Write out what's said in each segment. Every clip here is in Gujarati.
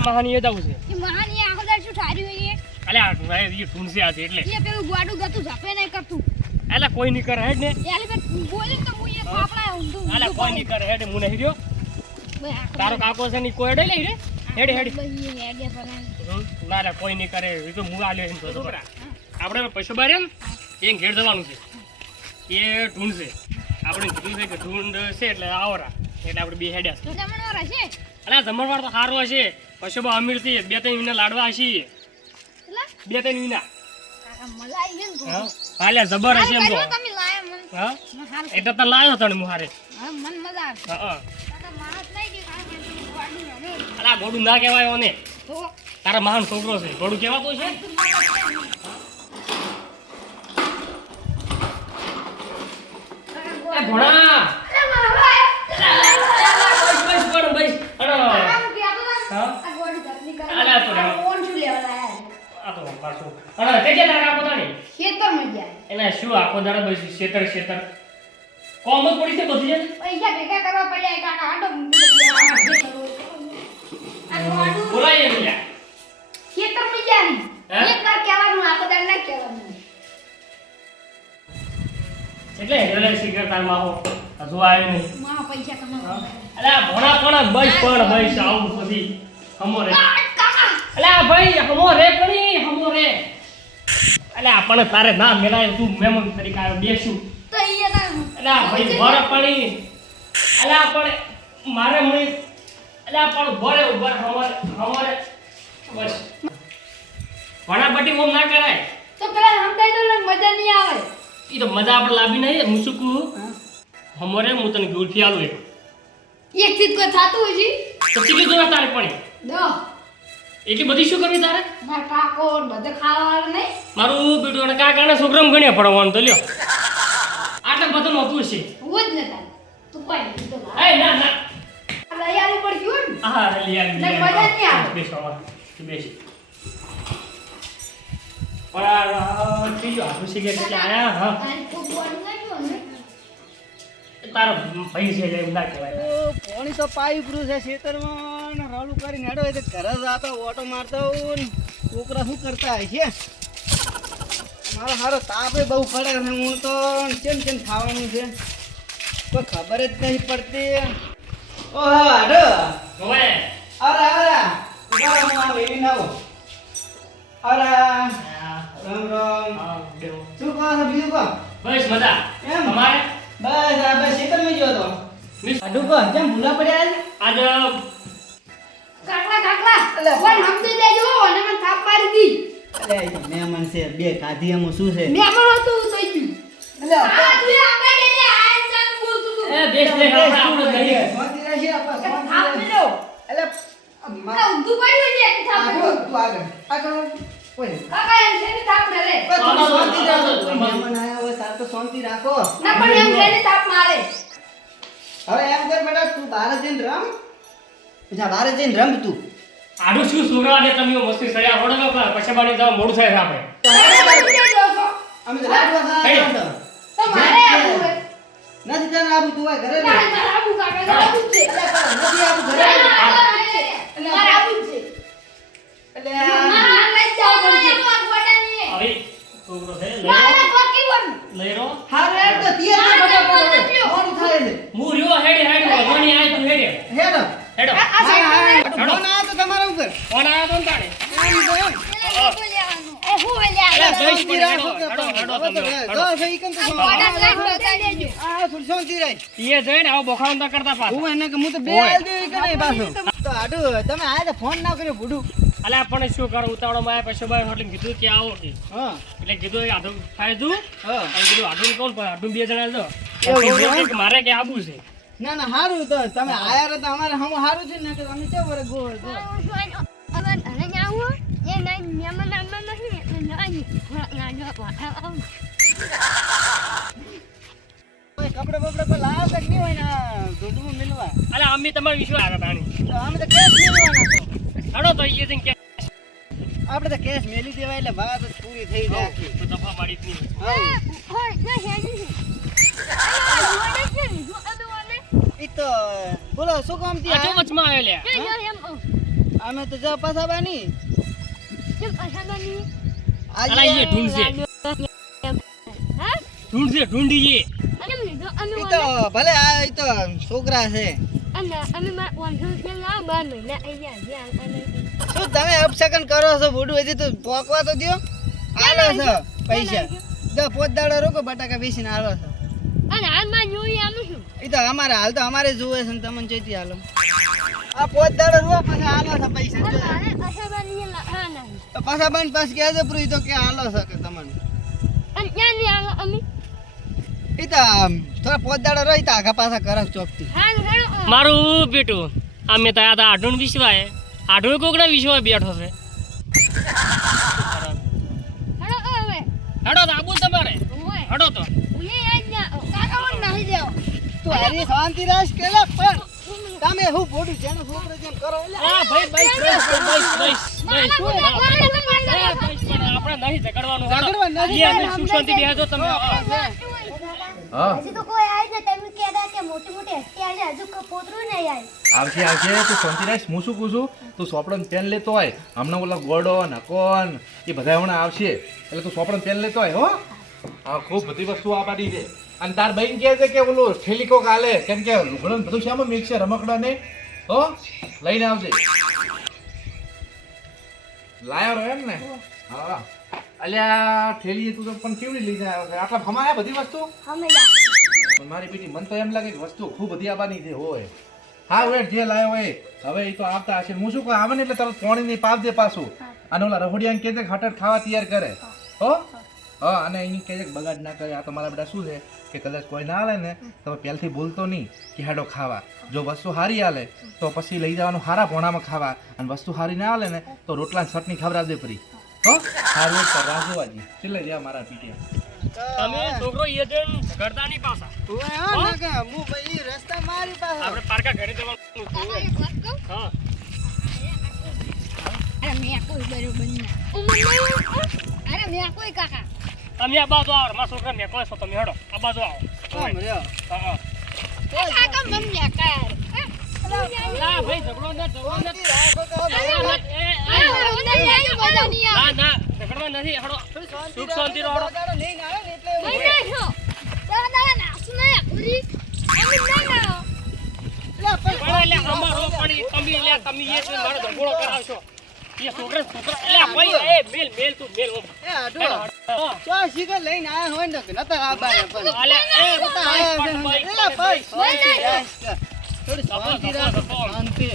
તારા મહાની એ જવું છે. એ મહાની આખો દાડ શું ઠારી હોય એ? અલ્યા આ ભાઈ એ ઢૂંઢશે આજે એટલે. એ પેલું ગોડું ગતું ઝપે નહીં કરતું. અલ્યા કોઈ નહીં કરે હેડ ને? બે બોલે તો હું એ ફાફડા ઊંધું અલ્યા કોઈ નહીં કરે હેડ હું નહીં રહ્યો. તારો કાકો છે ને કોઈ હેડે? લઈ રે હેડ હેડ. ના ના કોઈ નહીં કરે. એ તો હું આલ્યો એમ તો. આપણે પૈસો બારે એમ એ ઘેર જવાનું છે. એ ઢૂંઢશે. આપણે કીધું છે કે ઢૂંઢ છે એટલે આવરા. એટલે આપણે બે હેડ્યા છે. જમણવાર હશે અલ્યા જમણવાર તો સારું હશે. પશુ બહુ અમીરથી બે ત્રણ વિના લાડવા હશે. બે ત્રણ વિના કાકા મજા આવી ગઈ ને હા. તો. હાલ્યા જબર હશે એમ તો. હા? એટલે તો લાયો તને હું હારે હા, મને મજા આવે. હા હા. કાકા માણસ લઈ ગયું, કારણ કે પેલું ગોડું રમે. અલા ગોડું ના કહેવાય ઓને. તારા મહાન છોકરો છે. ગોડું કહેવાતું છે ભોણા તે જે તારા? આપો તાણી ખેતરમાં ગયા. એના શું આખો દાડો બસ ખેતર ખેતર કોમ પડી છે બધી જણ પૈસા ભેગા કરવા પડ્યા કાકા આડો બોલાય એમ લ્યા. ખેતરમાં ગયા. હે? એક વાર કહેવાનું આખો દાડો ના કહેવાનું. એટલે હેડલે શીખર તાર માહો? હજુ આવ્યો નહીં. માં પૈસા કમાવા અલા ભોણા પણ બસ પણ બસ આવું પછી. હમો રે. અલા ભાઈ હમો રે પડી હમો રે. અલા આપણને તારે ના મેલાય તું મહેમાન તરીકે આવ્યો બેસું. તો અહીંયા ના અલા ભાઈ ભર પાણી અલા પણ મારે મળી. અલા પણ ભરે ઉભર હમર હમર. બસ. ભણા બટી ઓમ ના કરાય. તો પેલા સમજાઈ દો ને મજા નહીં આવે. ઈ તો મજા આપણે લાવી નહીં હું. શું કહું હમરે હું તને ગુલ્ફી આલું એક. એક થી કોઈ થાતું હોય છે તો કેટલી જોવા તારે પણ દો એટલી બધી શું કરવી તારે? મારા કાકો બધે ખાવાનું નહીં. મારું બેટું અને કાકાના છોકરામાં ગણ્યા પડવાનું તો લ્યો. આટલે બધું નહોતું છે હું જ નતા તું કોઈ નહીં તો લાવ. ના ના. લઈ આવી પડ્યું ને. હા લઈ આવી નહીં, મજા નહીં આવે. બેસો તું બેસી. પણ આ ત્રીજો હાથું સિગરેટ એટલે આયા હા. તારી ભાઈ છે એટલે ના કહેવાય. પાણી તો પાઈ ઉભરું છે ખેતરમાં. ને રળું કરીને હેડો હોય ઘરે જાતો ઓટો મારતો ને. છોકરા શું કરતા હોય મારો હારો તાપે બહુ પડે છે હું તો ચેમ ચેમ ખાવાનું છે? કોઈ ખબર જ નહીં પડતી. ઓહો હાડો. હવે. અરે અરે. ઊભા રહો, હું આ લઈને અરે. રામ રામ. શું કહો છો બીજું કહો? બસ મજા. એમ? અમારે બસ આ બસ મેં ગયો તો. હાડું કહો જેમ ભૂલા પડ્યા? આજે કાકલા કોઈ સમજી દેજો અને મને થાપ મારી દી અલે તો મહેમાન છે બે ખાધી એમાં શું છે મેમણ હતું થઈ ગયું આ તું આપણે દેજે આ ઇન્સાન બોલતું તું એ બેસ બેસ આપણે આપણે જઈએ. શાંતિ રહેશે આપણે, શાંતિ થાપ અલે, આ આ પડ્યું છે કે થાપ તું આગળ. આગળ. કોઈ કાકા એમ છે ને થાપ મેલે બસ શાંતિ રાખો. મહેમાન આયા હોય તાર તો શાંતિ રાખો. ના પણ એમ છે ને થાપ મારે હવે એમ કર બેટા, તું બહાર જઈને રમ. જા, બહાર જઈને રમ તું. આડું શું છોકરાને તમે મસ્તી સયા હોડો ને પછી બાડી જાવ મોડું થાય આપણે. અમે તો લાડવા ખાવા હે. આવ્યા હતા. તો મારે આવું નથી તને આવું, તું હોય ઘરે. ના, આવું કાકા, આવું છે. રહે. ઈએ આવો બોખાણ ના કરતા પાછો. હું એને કે હું તો બે આલ દે કે નહીં પાછો. તો આડુ તમે આયા તો ફોન ના કર્યો ભૂડું. અલે પણ શું કરું? ઉતાવળો માં પછી બાર એટલે કીધું કે આવો. હા, એટલે કીધું એ આધું ખાય હા. કીધું આધું કોણ પણ? આધું બે જણા જો એવું, કે મારે કે આબુ છે. ના ના હારું તો. તમે આયા તો અમારે હમ હારું છે ને કે અમે ચો વરે ગોળ તો. કોઈ કપડે બપડે કોઈ લાવો કે નહીં હોય ને દૂધમાં મિલવા. અલ્યા અમ્મી તમારે વિશ્વાસ તાણી તો અમે તો કેસ મિલવાના તો. હડો તો ઈએ જઈને આપણે તો કેસ મેલી દેવાય એટલે વાત પૂરી થઈ જાય. તો દફા મારી જ નહીં. ઈ તો બોલો શું કામથી આ વચમાં આવ્યો લ્યા અમે તો જા પાછા બાની. કેમ પાછા બની? એ ઢૂંઢ ઢૂંઢીએ અને ઈ તો ભલે આ એ તો છોકરા છે. અને અમે માં વાંધો છે ના બાર મહિના અહીંયા જ્યાં અને શું તમે અપશકન કરો છો બુડું હજી તો પોકવા તો દ્યો. આલો છો પૈસા. જો પોત દાડો રોકો બટાકા બેસીને આલો છો. અને હાલમાં જોઈએ આમ શું એ તો અમારે હાલ તો અમારે જોવે છે ને તમને ચોથી હાલો. આ પોત દાડો રો પછી આલો છે પૈસા અને પાછા તો બંધ પાછ કહેજો પ્રું તો કે આલો છે કે તમને. અને ક્યાં નહીં આલો અમે. એ તો થોડા પોત દાડા રહી તો આગા પાછા મારું બેટું અમે મેં આ તો આઢુણ વિશ્વાય આઢુણ કોકના વિશ્વાય બેઠો છે હડો તો આબુ તમારે હડો તો નહીં તું હારી શાંતિ રાખ કેલા પણ તમે હું બોડું જેનો છોકરો જેમ કરો એટલે હા ભાઈ પણ આપણે નહીં ઝઘડવાનું ઝઘડવા નથી. એ સુખ શાંતિ બેહજો તમે હજી તો કોઈ આવી ને તમે કહેતા કે મોટી મોટી હસ્તી આવી હજુ પોતરું નહીં આવી આવશે આવશે. તું શાંતિ રાખ હું શું કહું છું? તું સોપડન પેન લેતો હોય હમણાં ઓલા ગોડો નકોન એ બધા હમણાં આવશે. એટલે તું સોપડન પેન લેતો હોય હો. હા ખૂબ બધી વસ્તુ આ પાડી છે. અને તાર બહેન કહે છે કે ઓલું ઠેલીકો કાલે કેમ કે લુગડન બધું શામાં મિક્સ છે રમકડા ને હો? લઈને આવજે. લાયો રહ્યો એમ ને હા. અલ્યા ઠેલી તું તો પણ કેવડી લઈ જાય આટલા ફમાયા બધી વસ્તુ? પણ મારી બેટી મને તો એમ લાગે કે વસ્તુ ખૂબ બધી આવવાની છે હોય. હા વેટ જે લાયો હોય હવે એ તો આવતા હશે. હું શું કહું? આવે ને એટલે તરત પોણી પાપ દે પાછું અને ઓલા રહોડિયા કે હટટ ખાવા તૈયાર કરે. હો. હા અને અહીં કહે છે કે બગાડ ના કરે. આ તમારા બેટા શું છે? કે કદાચ કોઈ ના હાલે ને તમે પહેલથી બોલતો નહીં કે હાડો ખાવા. જો વસ્તુ હારી હાલે તો પછી લઈ જવાનું હારા ભોણામાં ખાવા. અને વસ્તુ હારી ના હાલે ને તો રોટલા ને ચટણી ખવડાવ દે પરી હો સારું પર રાજુવાજી. ચલે જ્યાં મારા પીટિયા. તમે છોકરો એ જણ ઝઘડતા નહીં ઓય હા કે હું ભાઈ રસ્તા મારી પાસે આપણે પારકા ઘરે જવાનું છે. હા. અરે મેં કોઈ બરોબર ના. અરે મેં કોઈ કાકા. તમે આ બાજુ આવો મારા છોકરા મેં કહો છો તમે હેડો આ બાજુ આવો. કામ રે હા, હા. કાકા મમ્મી કા ના ભાઈ ઝઘડો ના ઝઘડો ના ના ના, ભાઈ. ના, એ, એ, ના ના ઝઘડવા નથી ના સુખ શાંતિ ના હેડો. ના લઈને આવે ને ના ના. લે, પણ એટલે અમારો પડી તમે એટલે તમે એ છે મારો ઝઘડો કરાવશો. એ છોકરા છોકરા એટલે ભાઈ એ મેલ મેલ તું મેલ ઓમ. એ હાડો. હેડો, હેડો. ચો શીખર લઈને આયા હોય ને કે નતા આબાને પણ. અલે, એ, નતા ભાઈ, ભાઈ, છે. લે, ભાઈ, શાંતિ રાખ. થોડી શાંતિ રાખ. શાંતિ.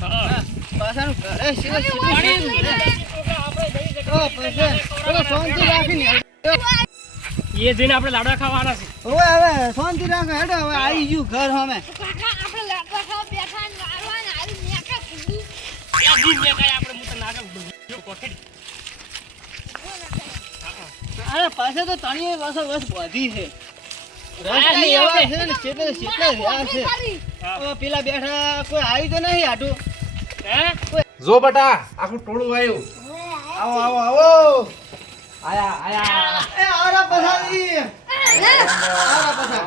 હા. હા, ઘરે શીખર શીખર પાણી, શીખર. છોકરા આપણે નહીં તો ઝઘડીએ, પછી થોડો શાંતિ રાખીને એ જઈને આપણે લાડવા ખાવાના છે હવે હવે શાંતિ રાખો હેડો હવે આવી ગયું ઘર અમે ત્યાં જીન મેં કાંઈ આપણે મું તને આગળ જો અરે પાસે તો તણીએ પાસે બસ બધી છે. પેલા બેઠા કોઈ આવી તો નહીં આટું. હે? જો બટા આખું ટોળું આવ્યું. આવો આવો આવો. આયા આયા. પસારી પસાર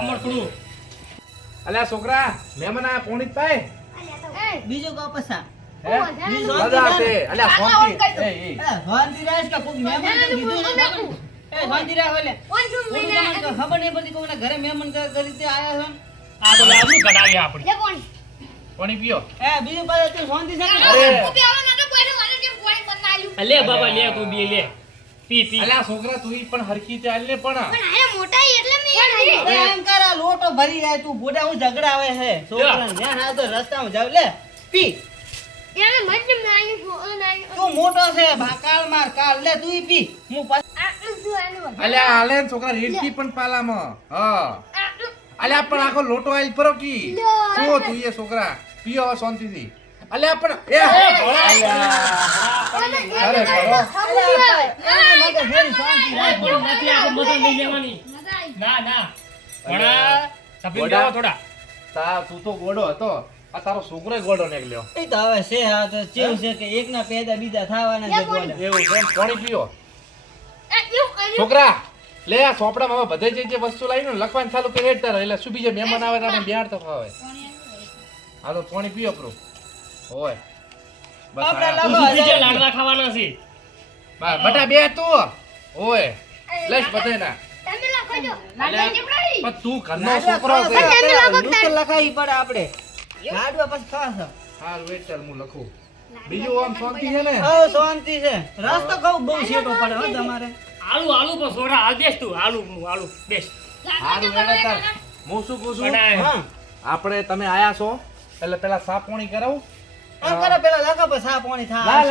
અમર થોડું. અલ્યા છોકરા મહેમાન આ પોણી પાય બીજું ખબર? નહીં પડતી ઘરે મહેમાન કર- આયા છો? કઢાવી પાણી પીઓ? એ બીજું પાછું તું શાંતિ છે ને? અરે લે બાબા લે તું બી લે. પી પી. અલ્યા છોકરા તું ઈ પણ હરકી ચાલ ને પણ. અરે એમ કર આ લોટો ભરી જાય તું. બોડા હું ઝઘડા છે છોકરાને ધ્યાન આવતો રસ્તામાં જાવ. લે પી. તું મોટો છે ભા માર કાલ. લે તું પી. હું અલ્યા હાલે છોકરા રેડકી પણ પાલામાં. હા. અલ્યા પણ આખો લોટો આઈલ પરો કી. શું તું એ છોકરા. પીઓ હવે શાંતિથી. અલ્યા પણ એ અરે શાંતિ મજા લેવાની. ના ના. પણ આ સફીન થોડા. તા તું તો ગોડો હતો. આ તારો છોકરો ગોડો નીકળ્યો. એ તો હવે છે આ તો કેવું છે કે એકના પેદા બીજા થવાના છે ગોળા. એવું છે પાણી પીઓ એ, એવું કર્યું. છોકરા લે આ ચોપડામાં હવે બધે જે જે વસ્તુ લાવીને લખવાનું ચાલુ કરી હેઠ તારે એટલે શું બીજે મહેમાન આવે આપણે બેહાડ તો ખાવે હાલો તો પાણી પીઓ પ્રો હોય બસ લાડવા ખાવાના છે. બટા બે તું. ઓય. લેશ બધે ના પણ તું ઘરનો છોકરો છે. ખાવા તમે લાગો પેલા લૂંટ લખાવી પડે આપણે. લાડવા પછી ખાશો હાલ વેટ હું લખું. બીજું આમ શાંતિ છે ને? શાંતિ છે. રસ્તો કહું બહુ શેટો પડે હો તમારે. આલુ આલુ પણ સોડા હાલ દેશ તું આલુ આલુ બેસ. હારું વેડે તાર. હું શું કહું છું હા. આપણે તમે આયા છો? એટલે પેલા સાપ પાણી કરાવું.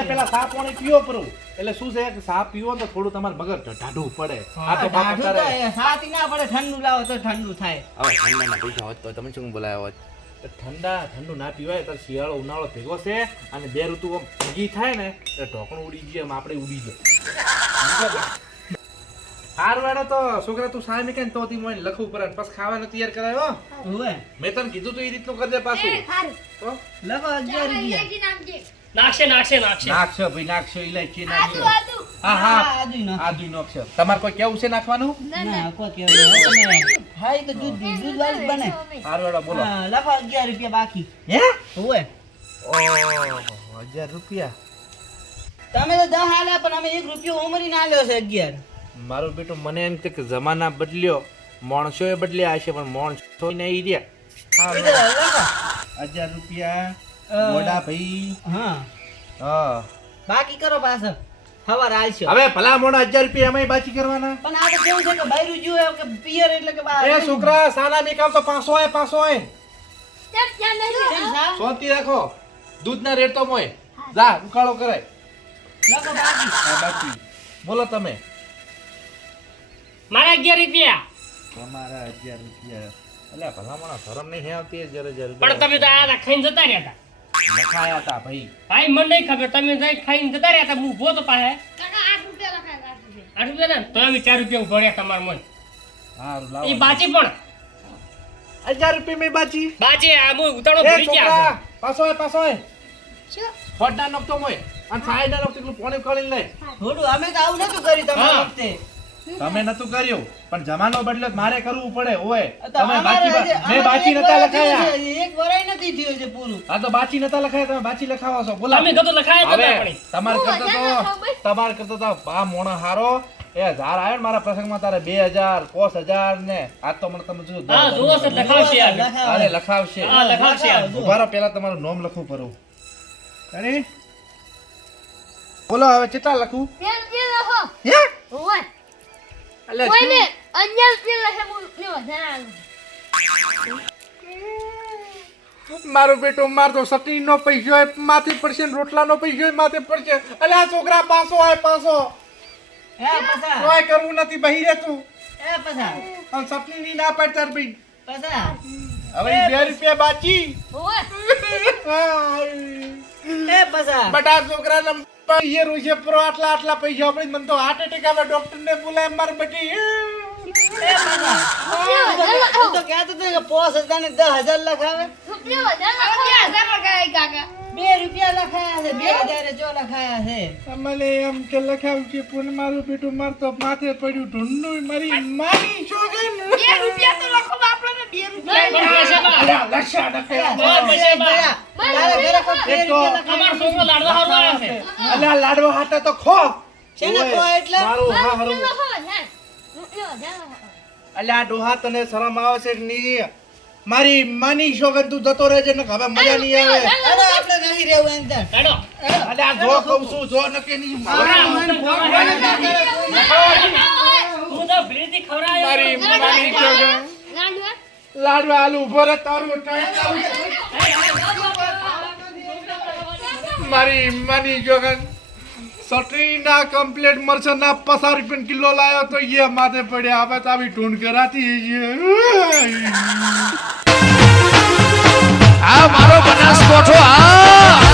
એટલે સાપ પાણી પીવો પરું. એટલે શું છે કે સાપ પીવો તો થોડું તમારે મગજ ઢાઢું પડે. આ તો બાપા ઢાઢું તો કરે. એ સાતી ના પડે ઠંડુ લાવો તો ઠંડુ થાય. હવે ઠંડાના પૈસા હોત તો તમે શું બોલાયા હોત? ઠંડા ઠંડુ ના પીવાય તો શિયાળો ઉનાળો ભેગો છે અને બે ઋતુ ભેગી થાય ને એટલે ઢોકણું ઉડી જાય એમ આપણે ઉડી જાય હાર તો છોકરા તું સામે કે તો તી મોઈને લખવું પડે ને પછી ખાવાનું તૈયાર કરાયો હોવે મેં તને કીધું તો એ રીતનું કરજે પાછું. તો લખો અગિયાર રૂપિયા. ઇલાયચી નાખશે નાખશે નાખશે. નાખશો ભાઈ નાખશો ઇલાયચી નાખશો આદુ. હા હા. આદુ નાખશો. તમારે કોઈ કેવું છે નાખવાનું? ના, ના. ના. કોઈ કેવું તમે હા એ તો દૂધ દૂધ વાળી બને. હાર બોલો. લખો અગિયાર રૂપિયા બાકી. હે? હોવે ઓહો હજાર રૂપિયા. તમે તો દસ આલ્યા પણ અમે એક રૂપિયો ઉમરીને આલ્યો છે અગિયાર. મારું બેટું મને એમ કે જમાના બદલ્યો માણસોએ બદલ્યા હશે પણ માણસો નહીં રહ્યા. એ તો લખો હજાર રૂપિયા અ, ભાઈ હા. હા. બાકી કરો પાછળ. સવાર આલશો. હવે ભલા મોડા હજાર રૂપિયા એમાંય બાકી કરવાના? પણ આ તો કેવું છે કે બાયરું જ્યું કે પિયર એટલે કે બા- એ છોકરા સાના મેકાવ તો પાંચસો આય પાંચસો આય ચાલ, ચાલ, નહીં. કેમ સા? શાંતિ રાખો. દૂધ ના રેટ તો મોય જા ઉકાળો કરાય. બાકી. બાકી. બોલો તમે. મારા અગિયાર રૂપિયા. તમારા અગિયાર રૂપિયા. એટલે ભલામણ શરમ નહીં હે આવતી હજાર હજાર પણ તમે તો આ ખાઈને જતા રહ્યા હતા. લખાયા હતા ભાઈ. ભાઈ મને નહીં ખબર. તમે જઈ ખાઈને જતા રહ્યા હતા હું ઊભો તો પાસે આઠ રૂપિયા લખાય, આઠ રૂપિયા. ને? તો અમે ચાર રૂપિયા ઊભો રહ્યા તમારા મન. હારું એ બાચી પણ. હજાર રૂપિયા મેં બાચી. બાચી આ હું ઉતાળો ભરી ગયા પાછો પાછો શું? ફોડના મોય. અને ફાયદા નખતો પાણી ઉકાળીને લે થોડું અમે તો આવું નતું કરી તમારા વખતે. તમે નતું કર્યું પણ જમાનો બદલો મારે કરવું પડે ઓય. તમે બાકી મે એક નતા લખાયા. એક વરાય નથી થયો છે પૂરું. આ તો બાકી નતા લખાયા તમે બાકી લખાવો છો બોલા. અમે કતો લખાયા નતા પણ તમાર કરતો તો તમાર કરતો તો આ મોણો હારો. એ હજાર આવ્યો ને મારા પ્રસંગમાં તારે બે હજાર પાંચ હજાર ને. આ તો મને તમે જોયું હા જોવો છે લખાવશે આ. અરે લખાવશે. હા લખાવશે આ. જુઓ. ઊભા રહો, પહેલા તમારું નામ લખવું પડું. અરે બોલો હવે કેટલા લખું? બે લખો. હે? હોવે. અલે કોઈને? અગિયાર રૂપિયા લખે, હું- મેં વધારે મારો મારું મારતો માર તો સટી નો પૈસો હોય માથે પડશે ને રોટલા નો પૈસો હોય માથે પડશે. અલે આ છોકરા પાસો હોય પાસો હે પાસા કોઈ કરવું નથી બહી રે તું. હે પાસા અને સટની ની ના પાડ તાર બી. પાસા હવે ઈ બે રૂપિયા બાકી. હે પાસા બટા છોકરા એ રૂસે pro આટલા આટલા પૈસા આપણે મને તો હાર્ટ એટેક આવે ડોક્ટર ને બોલાય માર બટી પસા. તું કહેતો હતો કે પોસ હજાર ને દસ હજાર લખાવે. બે રૂપિયા લખાયા છે બે હજાર જો લખાયા છે અમારે એમ કે લખાવું છે પણ મારું બેટું મારતો માથે પડ્યું ઢૂંઢું મારી મારી છોકરી બે રૂપિયા તો લખો બે રૂપિયા લાડવા હાટે તો ખો. અલ્યા છે મારી માની છોકરી તું જતો રહેજે ને હવે મજા નહીં આવે આપણે નહીં રહેવું એમ તાર. જો કહું છું જો નકે નહીં. મારી માની છોકરી લાડવા આલુ ઊભો રે તારું મારી ઈમાની જોગન કમ્પ્લીટ કમ્પ્લેટ ના પસાર રૂપિયા કિલો લાવ્યો તો યે માથે પડ્યા. આવે તો આવી ઢૂંઢ કરાતી હા મારો બનાસ બનાસકોઠો, આ!